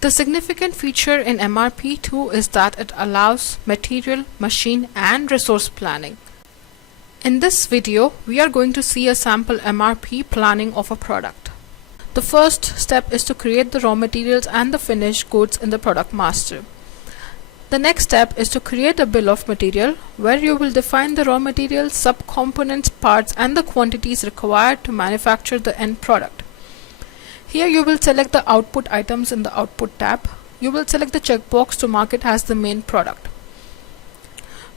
The significant feature in MRP2 is that it allows material, machine, and resource planning. In this video, we are going to see a sample MRP planning of a product. The first step is to create the raw materials and the finished goods in the product master. The next step is to create a bill of material where you will define the raw materials, subcomponents, parts, and the quantities required to manufacture the end product. Here you will select the output items in the Output tab. You will select the checkbox to mark it as the main product.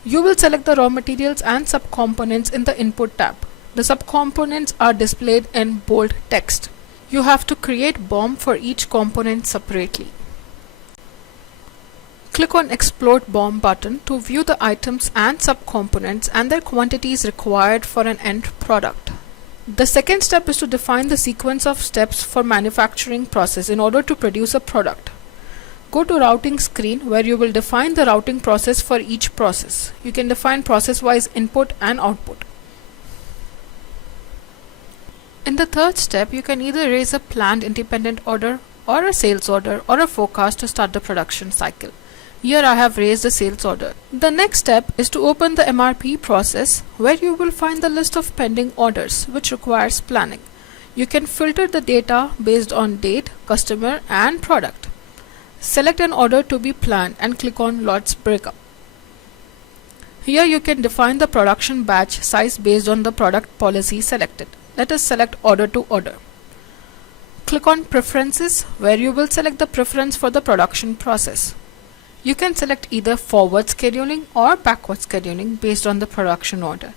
You will select the raw materials and subcomponents in the Input tab. The subcomponents are displayed in bold text. You have to create BOM for each component separately. Click on Explode BOM button to view the items and subcomponents and their quantities required for an end product. The second step is to define the sequence of steps for manufacturing process in order to produce a product. Go to Routing screen where you will define the routing process for each process. You can define process-wise input and output. In the third step, you can either raise a planned independent order or a sales order or a forecast to start the production cycle. Here I have raised a sales order. The next step is to open the MRP process where you will find the list of pending orders which requires planning. You can filter the data based on date, customer, and product. Select an order to be planned and click on Lots Breakup. Here you can define the production batch size based on the product policy selected. Let us select Order to Order. Click on Preferences where you will select the preference for the production process. You can select either forward scheduling or backward scheduling based on the production order.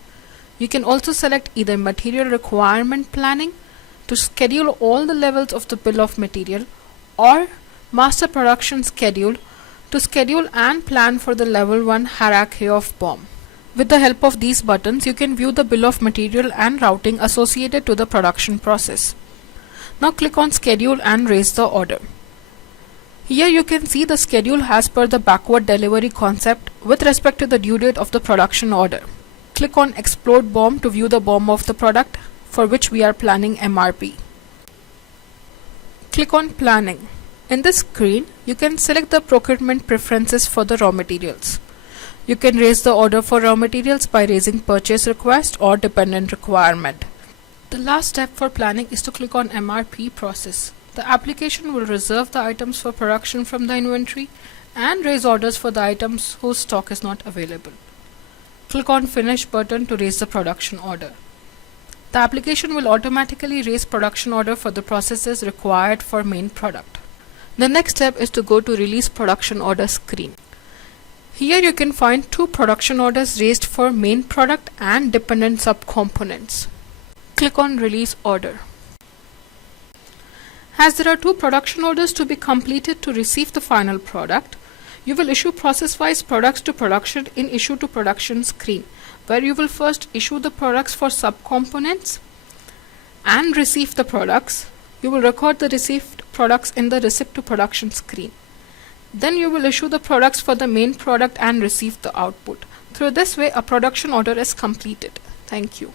You can also select either material requirement planning to schedule all the levels of the bill of material or master production schedule to schedule and plan for the level 1 hierarchy of BOM. With the help of these buttons, you can view the bill of material and routing associated to the production process. Now click on Schedule and raise the order. Here you can see the schedule as per the backward delivery concept with respect to the due date of the production order. Click on Explode BOM to view the BOM of the product for which we are planning MRP. Click on Planning. In this screen, you can select the procurement preferences for the raw materials. You can raise the order for raw materials by raising purchase request or dependent requirement. The last step for planning is to click on MRP process. The application will reserve the items for production from the inventory and raise orders for the items whose stock is not available. Click on Finish button to raise the production order. The application will automatically raise production order for the processes required for main product. The next step is to go to Release Production Order screen. Here you can find two production orders raised for main product and dependent subcomponents. Click on Release Order. As there are two production orders to be completed to receive the final product, you will issue process-wise products to production in Issue to Production screen, where you will first issue the products for subcomponents and receive the products. You will record the received products in the Receipt to Production screen. Then you will issue the products for the main product and receive the output. Through this way, a production order is completed. Thank you.